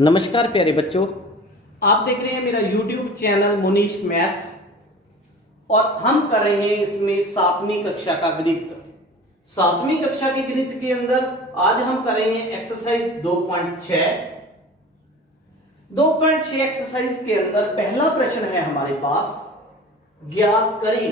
नमस्कार प्यारे बच्चों, आप देख रहे हैं मेरा YouTube चैनल मुनीश मैथ और हम कर रहे हैं इसमें सातवीं कक्षा का गणित। सातवीं कक्षा के गणित के अंदर आज हम कर रहे हैं एक्सरसाइज 2.6। 2.6 एक्सरसाइज के अंदर पहला प्रश्न है हमारे पास, ज्ञात करें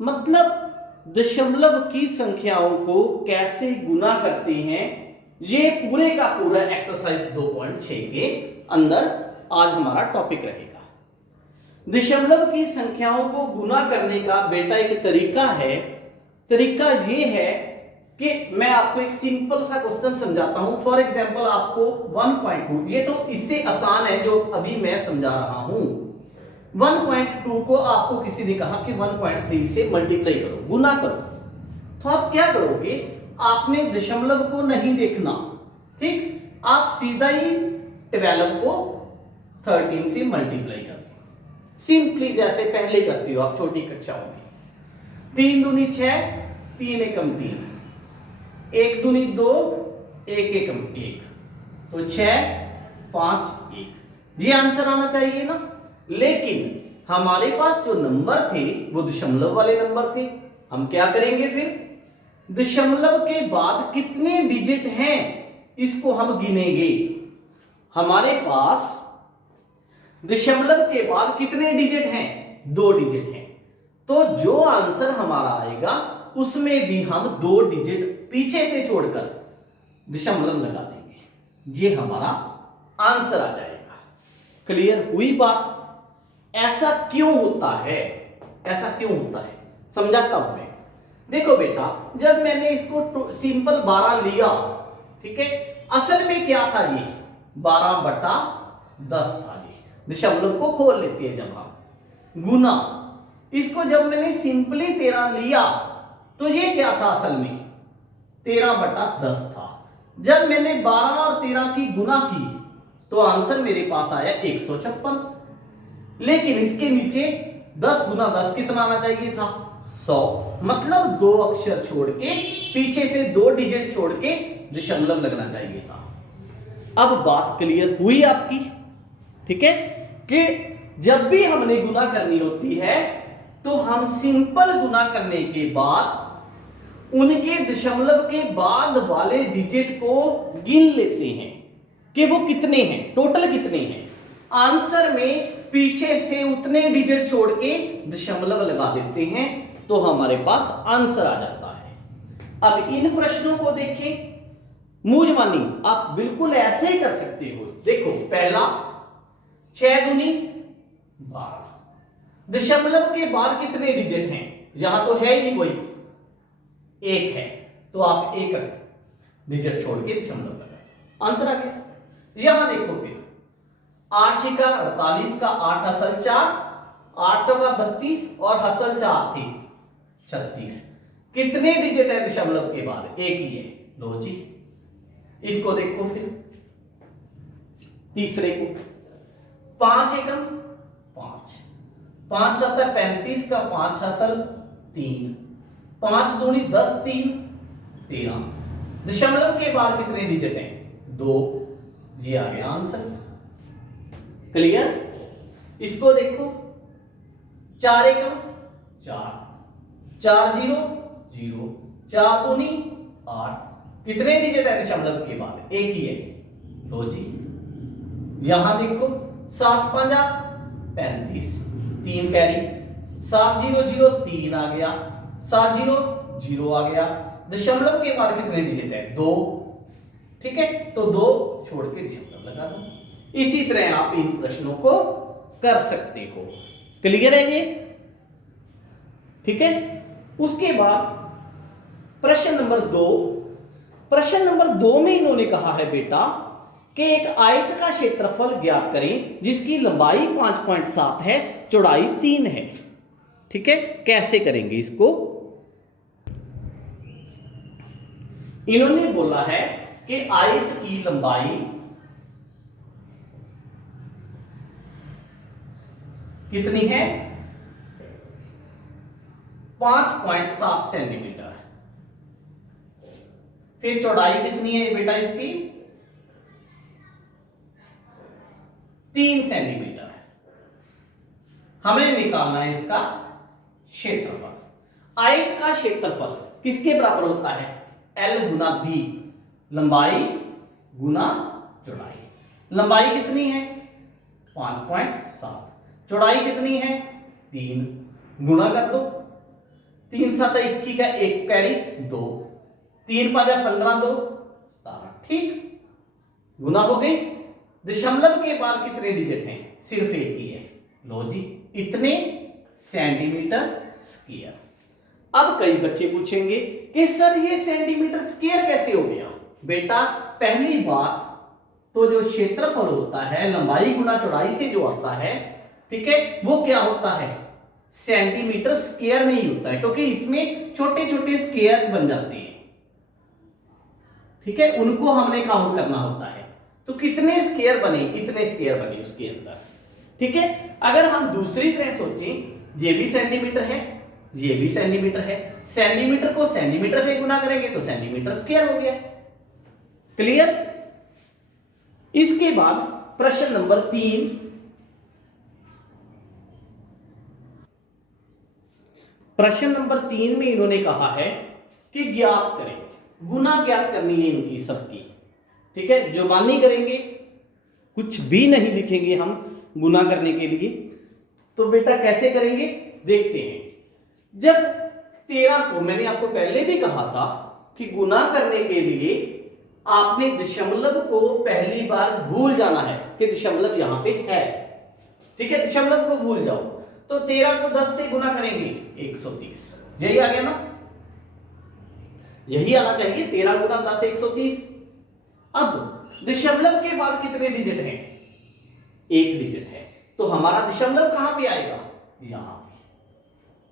मतलब दशमलव की संख्याओं को कैसे गुना करते हैं। ये पूरे का पूरा एक्सरसाइज 2.6 के अंदर आज हमारा टॉपिक रहेगा। दशमलव की संख्याओं को गुना करने का बेटा एक तरीका है। तरीका ये है कि मैं आपको एक सिंपल सा क्वेश्चन समझाता हूं। फॉर एग्जांपल आपको 1.2, ये तो इससे आसान है जो अभी मैं समझा रहा हूं। 1.2 को आपको किसी ने कहा कि 1.3 से मल्टीप्लाई करो, गुना करो, तो आप क्या करोगे? आपने दशमलव को नहीं देखना, ठीक, आप सीधा ही 12 को 13 से मल्टीप्लाई कर दो, सिंपली जैसे पहले करती हो आप छोटी कक्षाओं में। 3 दूनी 6, 3 एकम 3, 1 दूनी 2, 1 एकम 1, तो 6 5 1। ये आंसर आना चाहिए ना। लेकिन हमारे पास जो नंबर थे वो दशमलव वाले नंबर थे। हम क्या करेंगे फिर? दशमलव के बाद कितने डिजिट हैं इसको हम गिनेंगे। हमारे पास दशमलव के बाद कितने डिजिट हैं? 2 डिजिट हैं। तो जो आंसर हमारा आएगा उसमें भी हम 2 डिजिट पीछे से छोड़कर दशमलव लगा देंगे, ये हमारा आंसर आ जाएगा। क्लियर हुई बात? ऐसा क्यों होता है? ऐसा क्यों होता है समझाता हूं मैं। देखो बेटा, जब मैंने इसको सिंपल 12 लिया, ठीक है, असल में क्या था? ये 12/10 था। ये दशमलव को खोल लेते हैं जब हम गुना। इसको जब मैंने सिंपली 13 लिया तो ये क्या था? असल में 13/10 था। जब मैंने 12 और 13 की गुना की तो आंसर मेरे पास आया 156। लेकिन इसके नीचे 10 गुना 10 कितना आना चाहिए था? 100। मतलब 2 अक्षर छोड़ के, पीछे से 2 डिजिट छोड़ के दशमलव लगना चाहिए था। अब बात क्लियर हुई आपकी? ठीक है, कि जब भी हमने गुना करनी होती है तो हम सिंपल गुना करने के बाद उनके दशमलव के बाद वाले डिजिट को गिन लेते हैं कि वो कितने हैं, टोटल कितने हैं। आंसर में पीछे से उतने डिजिट छोड़ के दशमलव लगा देते हैं तो हमारे पास आंसर आ जाता है। अब इन प्रश्नों को देखें। मूजमानी आप बिल्कुल ऐसे ही कर सकते हो। देखो, पहला 6 दूनी 12, दशमलव के बाद कितने डिजिट हैं? यहां तो है ही नहीं कोई, 1 है, तो आप 1 डिजिट छोड़ के दशमलव लगा, आंसर आ गया। यहां देखो फिर 8 छिका 48 का 8 हसल 4, 8 चौका 32 और हसल 4 थी 36। कितने डिजिट है दशमलव के बाद? 1 ही है। लो जी, इसको देखो फिर तीसरे को 5 एकम 5, 5 7 35 का 5 हसल 3, 5 दूनी 10 3 13। दशमलव के बाद कितने डिजिट हैं? 2। ये आ गया आंसर। क्लियर? इसको देखो 4 एकम 4, 4 0 0, 4 दूनी 8। कितने डिजिट है दशमलव के बाद? 1 ही है। लो जी, यहां देखो 7 5 35, 3 कैरी, 7 0 0 3 आ गया, 7 0 0 आ गया। दशमलव के बाद कितने डिजिट है? 2। ठीक है, तो 2 छोड़ के दशमलव लगा दो। इसी तरह आप इन प्रश्नों को कर सकते हो। क्लियर है ये? ठीक है। उसके बाद प्रश्न नंबर 2। प्रश्न नंबर 2 में इन्होंने कहा है बेटा कि एक आयत का क्षेत्रफल ज्ञात करें जिसकी लंबाई 5.7 है, चौड़ाई 3 है। ठीक है, कैसे करेंगे इसको? इन्होंने बोला है कि आयत की लंबाई कितनी है? 5.7 सेंटीमीटर। फिर चौड़ाई कितनी है बेटा इसकी? 3 सेंटीमीटर है। हमें निकालना है इसका क्षेत्रफल। आयत का क्षेत्रफल किसके बराबर होता है? L गुना B, लंबाई गुना चौड़ाई। लंबाई कितनी है? 5.7। चौड़ाई कितनी है? 3। गुना कर दो। 3 7 21 का 1 कैरी 2, 3 5 15 2 17। ठीक, गुना हो गई। दशमलव के बाद कितने डिजिट हैं? सिर्फ एक ही है। लो जी, इतने सेंटीमीटर स्क्वायर। अब कई बच्चे पूछेंगे कि सर ये सेंटीमीटर स्क्वायर कैसे हो गया? बेटा पहली बात तो जो क्षेत्रफल होता है लंबाई गुना चौड़ाई से जो आता है, ठीक है, वो क्या होता है? सेंटीमीटर स्क्वायर नहीं होता है, क्योंकि इसमें छोटे छोटे स्क्वायर बन जाते हैं। ठीक है, उनको हमने काउंट करना होता है। तो कितने स्क्वायर बने? इतने स्क्वायर बने उसके अंदर। ठीक है, अगर हम दूसरी तरह सोचें, ये भी सेंटीमीटर है, ये भी सेंटीमीटर है, सेंटीमीटर को सेंटीमीटर से गुना करेंगे तो सेंटीमीटर स्क्वायर हो गया। क्लियर? इसके बाद प्रश्न नंबर 3, प्रश्न नंबर 3 में इन्होंने कहा है कि ज्ञात करें, गुना ज्ञात करनी है इनकी सबकी। ठीक है, जुबानी करेंगे, कुछ भी नहीं लिखेंगे हम गुना करने के लिए। तो बेटा कैसे करेंगे देखते हैं। जब 13 को, मैंने आपको पहले भी कहा था कि गुना करने के लिए आपने दशमलव को पहली बार भूल जाना है कि दशमलव यहां पे है। ठीक है, दशमलव को भूल जाओ। तो 13 को 10 से गुना करेंगे 130। यही आ गया ना? यही आना चाहिए। 13 गुना 10 130। अब दशमलव के बाद कितने डिजिट हैं? एक डिजिट है, तो हमारा दशमलव कहां पे आएगा? यहां पे।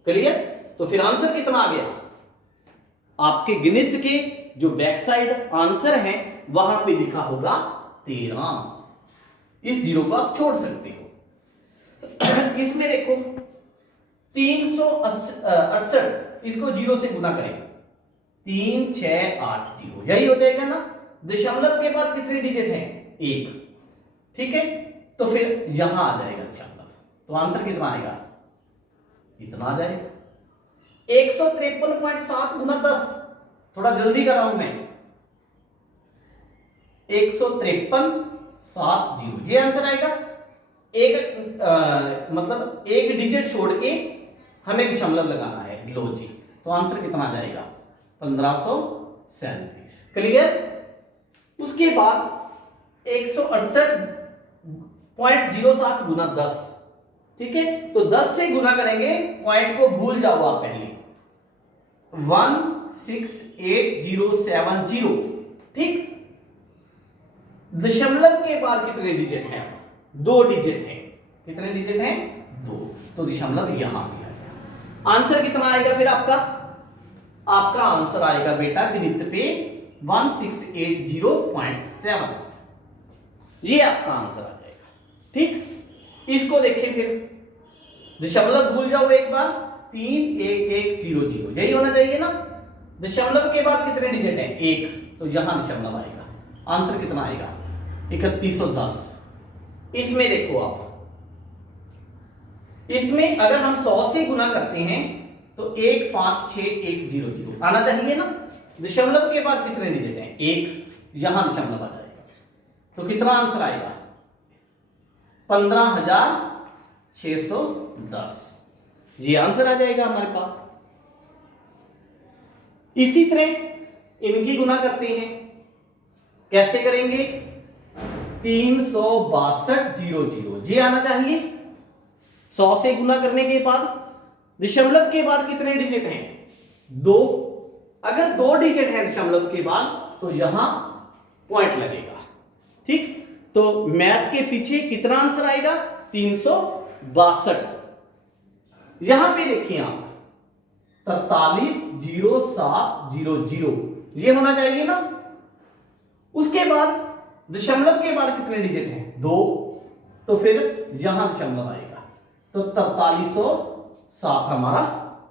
क्लियर? तो फिर आंसर कितना आ गया? आपके गणित के जो बैक साइड आंसर है वहां पे लिखा होगा 13। इस जीरो को आप छोड़ सकते हो। इसमें देखो 368, इसको जीरो से गुना करें 3680, यही हो जाएगा ना? दशमलव के बाद कितने डिजिट हैं? 1। ठीक है, तो फिर यहां आ जाएगा दशमलव, तो आंसर कितना आएगा? इतना आ जाएगा। 153.7 गुना 10, थोड़ा जल्दी कर रहा हूं मैं, 153.70, ये आंसर आएगा। मतलब एक डिजिट छोड़ के हमें दशमलव लगाना है। लो जी, तो आंसर कितना आ जाएगा? 1537। क्लियर? उसके बाद 168.07 गुना 10। ठीक है, तो 10 से गुना करेंगे, पॉइंट को भूल जाओ आप पहले, 16870। ठीक, दशमलव के बाद कितने डिजिट हैं? 2 डिजिट हैं। कितने डिजिट हैं? 2। तो दशमलव यहां पे आ गया। आंसर कितना आएगा फिर आपका? आपका आंसर आएगा बेटा गणित पे 1680.7। ये आपका आंसर आ जाएगा। ठीक, इसको देखें फिर, दशमलव भूल जाओ एक बार, 31100, यही होना चाहिए ना? दशमलव के बाद कितने डिजिट हैं? 1, तो यहां दशमलव आएगा। आंसर कितना आएगा? 3110। इसमें देखो आप, इसमें अगर हम 100 से गुना करते हैं तो 156100 आना चाहिए ना? दशमलव के बाद कितने डिजिट हैं? 1, यहां दशमलव आ जाएगा। तो कितना आंसर आएगा? 15610। ये आंसर आ जाएगा हमारे पास। इसी तरह इनकी गुना करते हैं। कैसे करेंगे? 362.00, ये आना चाहिए। 100 से गुना करने के बाद दशमलव के बाद कितने डिजिट हैं? 2। अगर 2 डिजिट हैं दशमलव के बाद तो यहां पॉइंट लगेगा। ठीक, तो मैथ के पीछे कितना आंसर आएगा? 362। यहां पे देखिए आप 430700, ये होना चाहिए ना? उसके बाद दशमलव के बाद कितने डिजिट हैं? 2, तो फिर यहां दशमलव आएगा, तो 4307 हमारा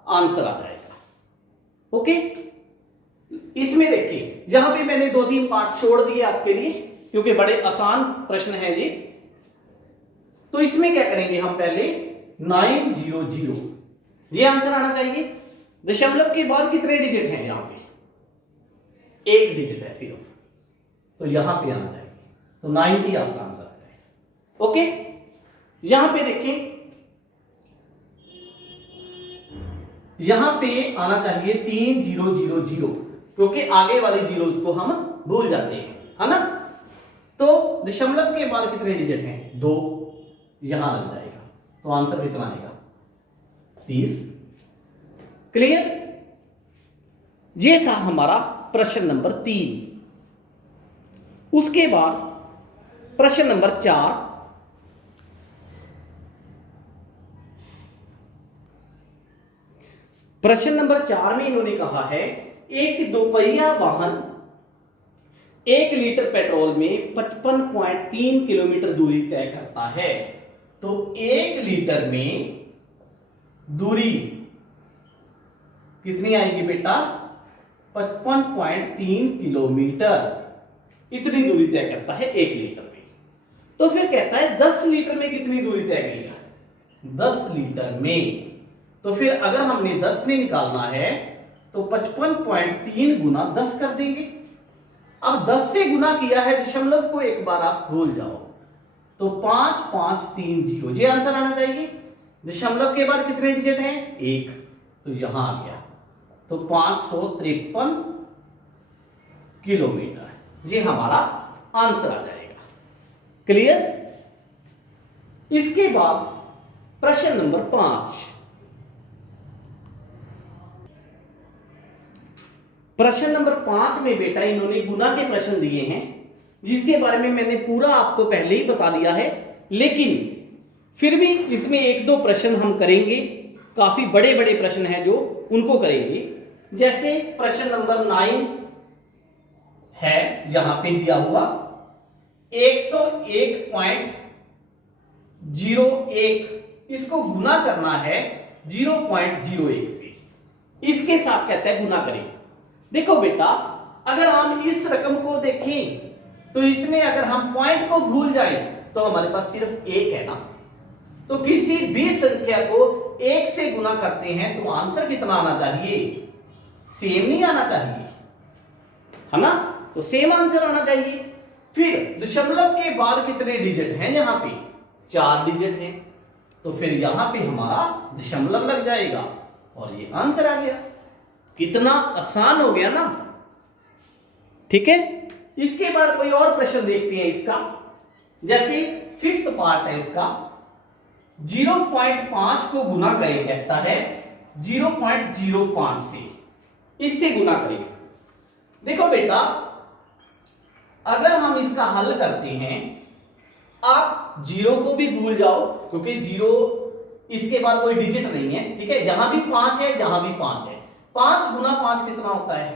आंसर आ जाएगा। ओके, इसमें देखिए यहां पे मैंने 2-3 पार्ट छोड़ दिए आपके लिए, क्योंकि बड़े आसान प्रश्न है ये। तो इसमें क्या करेंगे हम पहले 900, ये आंसर आना चाहिए। दशमलव के बाद कितने डिजिट हैं यहां पे? एक डिजिट है सिर्फ, तो यहां पे आना चाहिए, तो 90 आपका आंसर आ जाएगा। ओके, यहां पे देखें, यहां पे आना चाहिए 3000, क्योंकि आगे वाली जीरोस को हम भूल जाते हैं, है ना। तो दशमलव के बाद कितने डिजिट हैं? 2, यहां लग जाएगा, तो आंसर कितना आएगा? 30। क्लियर? ये था हमारा प्रश्न नंबर 3। उसके बाद प्रश्न नंबर 4, प्रश्न नंबर 4 में इन्होंने कहा है एक दोपहिया वाहन 1 लीटर पेट्रोल में 55.3 किलोमीटर दूरी तय करता है। तो 1 लीटर में दूरी कितनी आएगी बेटा? 55.3 किलोमीटर, इतनी दूरी तय करता है 1 लीटर में। तो फिर कहता है 10 लीटर में कितनी दूरी तय करेगा? 10 लीटर में, तो फिर अगर हमने 10 में निकालना है तो 55.3 गुना 10 कर देंगे। अब 10 से गुना किया है दशमलव को, एक बार आप भूल जाओ, तो 5530, ये आंसर आना चाहिए। दशमलव के बाद कितने डिजिट हैं? 1, तो यहां आ गया, तो 553 किलोमीटर, ये हमारा आंसर आ जाएगा। क्लियर? इसके बाद प्रश्न नंबर 5, प्रश्न नंबर 5 में बेटा इन्होंने गुना के प्रश्न दिए हैं, जिसके बारे में मैंने पूरा आपको पहले ही बता दिया है, लेकिन फिर भी इसमें 1-2 प्रश्न हम करेंगे। काफी बड़े बड़े प्रश्न हैं जो उनको करेंगे। जैसे प्रश्न नंबर 9 है, यहां पे दिया हुआ 101.01, इसको गुना करना है 0.01 से, इसके साथ कहता है गुना करें। देखो बेटा, अगर हम इस रकम को देखें तो इसमें अगर हम पॉइंट को भूल जाएं तो हमारे पास सिर्फ 1 है ना, तो किसी भी संख्या को 1 से गुना करते हैं तो आंसर कितना आना चाहिए? सेम नहीं आना चाहिए, है ना, तो सेम आंसर आना चाहिए। फिर दशमलव के बाद कितने डिजिट हैं? यहां पे 4 डिजिट हैं, तो फिर यहां पे हमारा दशमलव लग जाएगा और ये आंसर आ गया। कितना आसान हो गया ना। ठीक है, इसके बाद कोई और प्रश्न देखते हैं इसका। जैसे 5th पार्ट है इसका, 0.5 को गुना करें, कहता है 0.05 से, इससे गुना करें इसको। देखो बेटा, अगर हम इसका हल करते हैं, आप 0 को भी भूल जाओ, क्योंकि 0 इसके बाद कोई डिजिट नहीं है। ठीक है, जहां भी 5 है, जहां भी 5 है, 5 गुना 5 कितना होता है?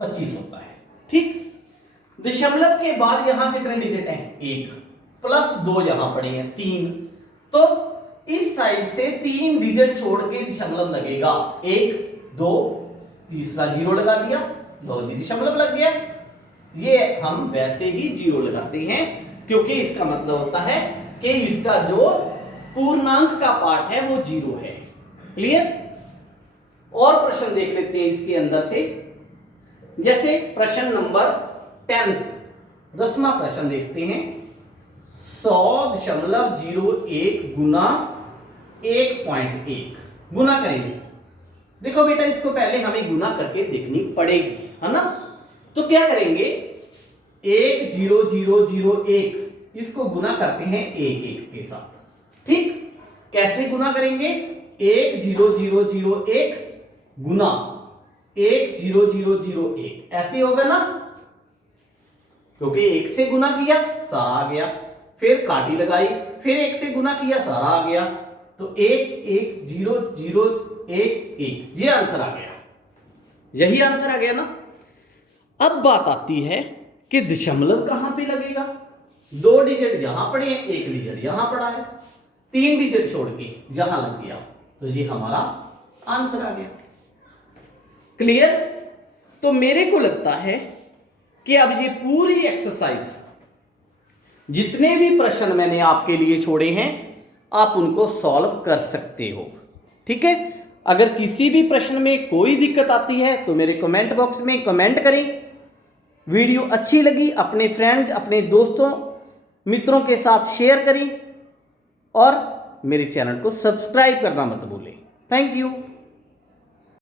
25 होता है। ठीक, दशमलव के बाद यहां कितने डिजिट हैं? 1 प्लस 2 यहां पड़े हैं 3, तो इस साइड से 3 डिजिट छोड़ के दशमलव लगेगा, 1 2, तीसरा 0 लगा दिया, लो जी दशमलव लग गया। ये हम वैसे ही 0 लगाते हैं, क्योंकि इसका मतलब होता है कि इसका जो पूर्णांक का पार्ट है वो 0 है। क्लियर? और प्रश्न देख लेते हैं इसके अंदर से। जैसे प्रश्न नंबर 10, 10वां प्रश्न देखते हैं। 100.01 गुना 1.1, गुना करेंगे। देखो बेटा, इसको पहले हमें गुना करके देखनी पड़ेगी, है ना। तो क्या करेंगे? 10001, इसको गुना करते हैं 1 के साथ। ठीक, कैसे गुना करेंगे? 10001 गुना 10001, ऐसे होगा ना, क्योंकि 1 से गुना किया सारा आ गया, फिर काटी लगाई, फिर 1 से गुना किया सारा आ गया, तो 11001, ये आंसर आ गया। यही आंसर आ गया ना। अब बात आती है कि दशमलव कहां पे लगेगा? 2 डिजिट यहां पड़े हैं, 1 डिजिट यहां पड़ा है, 3 डिजिट छोड़ के यहां लग गया, तो ये हमारा आंसर आ गया। क्लियर? तो मेरे को लगता है कि अब ये पूरी एक्सरसाइज जितने भी प्रश्न मैंने आपके लिए छोड़े हैं आप उनको सॉल्व कर सकते हो। ठीक है, अगर किसी भी प्रश्न में कोई दिक्कत आती है तो मेरे कमेंट बॉक्स में कमेंट करें। वीडियो अच्छी लगी अपने फ्रेंड्स, अपने दोस्तों, मित्रों के साथ शेयर करें और मेरे चैनल को सब्सक्राइब करना मत भूलें। Thank you.